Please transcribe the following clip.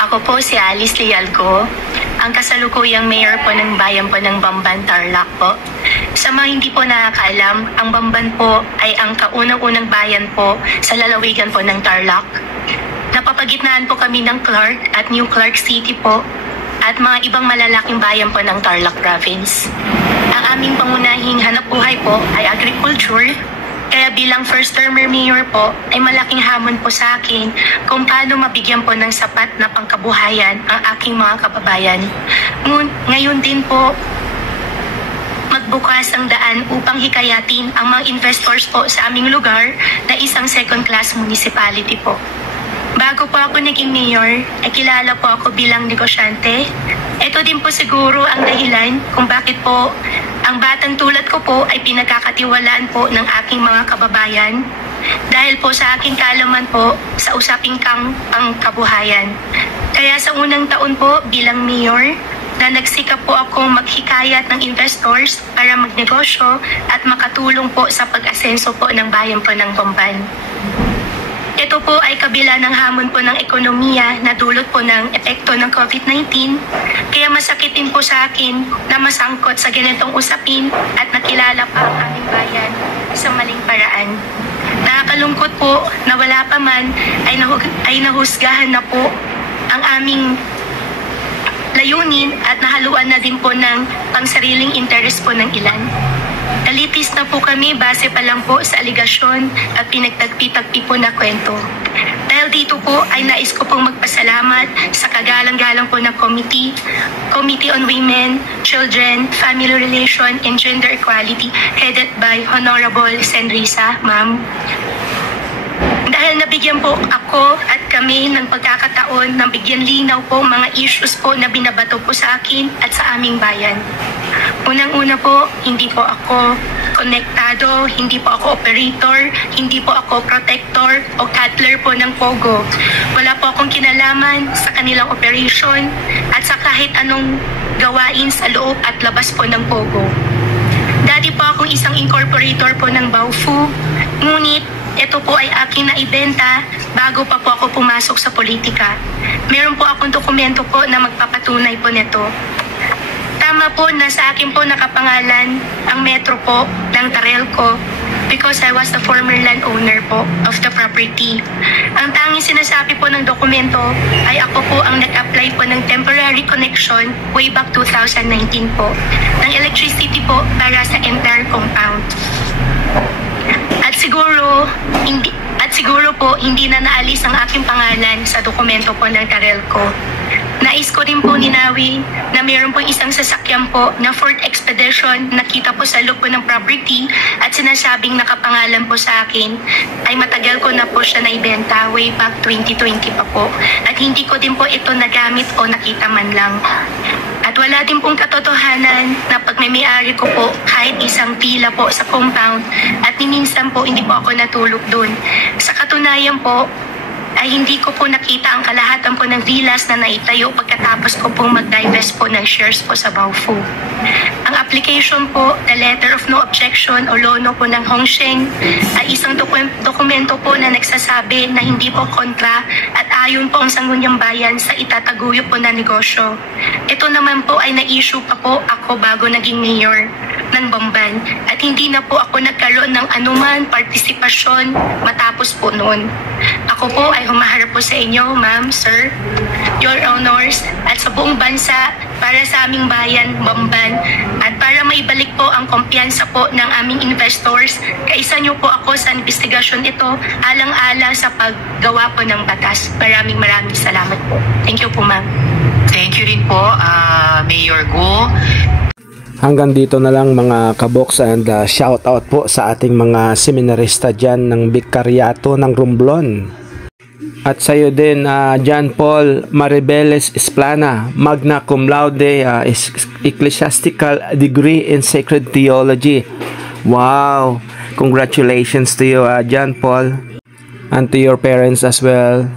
Ako po si Alice Lialco, ang kasalukuyang mayor po ng bayan po ng Bamban, Tarlac po. Sa mga hindi po nakakaalam, ang Bamban po ay ang kaunang-unang bayan po sa lalawigan po ng Tarlac. Napapagitnaan po kami ng Clark at New Clark City po at mga ibang malalaking bayan po ng Tarlac Province. Ang aming pangunahing hanapbuhay po ay agriculture. Kaya bilang first-termer mayor po, ay malaking hamon po sa akin kung paano mabigyan po ng sapat na pangkabuhayan ang aking mga kababayan. Ngayon din po, magbukas ang daan upang hikayatin ang mga investors po sa aming lugar na isang second-class municipality po. Bago po ako naging mayor, ay kilala po ako bilang negosyante. Ito din po siguro ang dahilan kung bakit po ang batang tulad ko po ay pinagkakatiwalaan po ng aking mga kababayan dahil po sa aking kaalaman po sa usaping pangkabuhayan. Kaya sa unang taon po bilang mayor, na nagsikap po ako maghikayat ng investors para magnegosyo at makatulong po sa pag-asenso po ng bayan po ng Bamban. Ito po ay kabila ng hamon po ng ekonomiya na dulot po ng epekto ng COVID-19. Kaya masakit din po sa akin na masangkot sa ganitong usapin at nakilala pa ang aming bayan sa maling paraan. Nakakalungkot po na wala pa man ay nahusgahan na po ang aming layunin at nahaluan na din po ng pangsariling interes po ng ilan. Nalitis na po kami base pa lang po sa aligasyon at pinagtagpi-tagpi po na kwento. Dahil dito po ay nais ko pong magpasalamat sa kagalang-galang po ng Committee on Women, Children, Family Relation, and Gender Equality headed by Honorable Senrisa, Ma'am. Dahil nabigyan po ako at kami ng pagkakataon ng bigyan linaw po mga issues po na binabato po sa akin at sa aming bayan. Unang-una po, hindi po ako konektado, hindi po ako operator, hindi po ako protector o cuddler po ng Pogo. Wala po akong kinalaman sa kanilang operation at sa kahit anong gawain sa loob at labas po ng Pogo. Dati po akong isang incorporator po ng Baofu, ngunit ito po ay aking naibenta bago pa po ako pumasok sa politika. Meron po akong dokumento po na magpapatunay po nito. Tama po na sa akin po nakapangalan ang metro po ng Tarelco because I was the former landowner po of the property. Ang tanging sinasabi po ng dokumento ay ako po ang nag-apply po ng temporary connection way back 2019 po ng electricity po para sa entire compound. At siguro po hindi na naalis ang aking pangalan sa dokumento po ng Tarelco. Nais ko rin po ninawin na mayroon po isang sasakyan po na Ford Expedition na kita po sa loob po ng property at sinasabing nakapangalan po sa akin ay matagal ko na po siya naibenta way back 2020 pa po at hindi ko din po ito nagamit o nakita man lang. At wala din pong katotohanan na pag may-ari ko po kahit isang pila po sa compound at minsan po hindi po ako natulog dun. Sa katunayan po, ay hindi ko po nakita ang kalahatan po ng villas na naitayo pagkatapos ko pong mag-divest po ng shares po sa Baofu. Ang application po, the letter of no objection o LONO po ng Hongsheng ay isang dokumento po na nagsasabi na hindi po kontra at ayon po ang Sangguniang Bayan sa itataguyod po na negosyo. Ito naman po ay na-issue pa po ako bago naging mayor ng Bamban at hindi na po ako nagkaroon ng anuman partisipasyon matapos po noon. Ako po ay humaharap po sa inyo, ma'am, sir, your honors, at sa buong bansa para sa aming bayan, Bamban, at para maibalik po ang kumpiyansa po ng aming investors, kaisa niyo po ako sa investigasyon ito, alang-ala sa paggawa po ng batas. Maraming salamat po. Thank you po, ma'am. Thank you rin po, Mayor Go. Hanggang dito na lang mga kaboks and shout out po sa ating mga seminarista dyan ng Vicariato ng Romblon. At sa iyo din, John Paul Maribeles Esplana, magna cum laude, ecclesiastical degree in sacred theology. Wow! Congratulations to you, John Paul, and to your parents as well.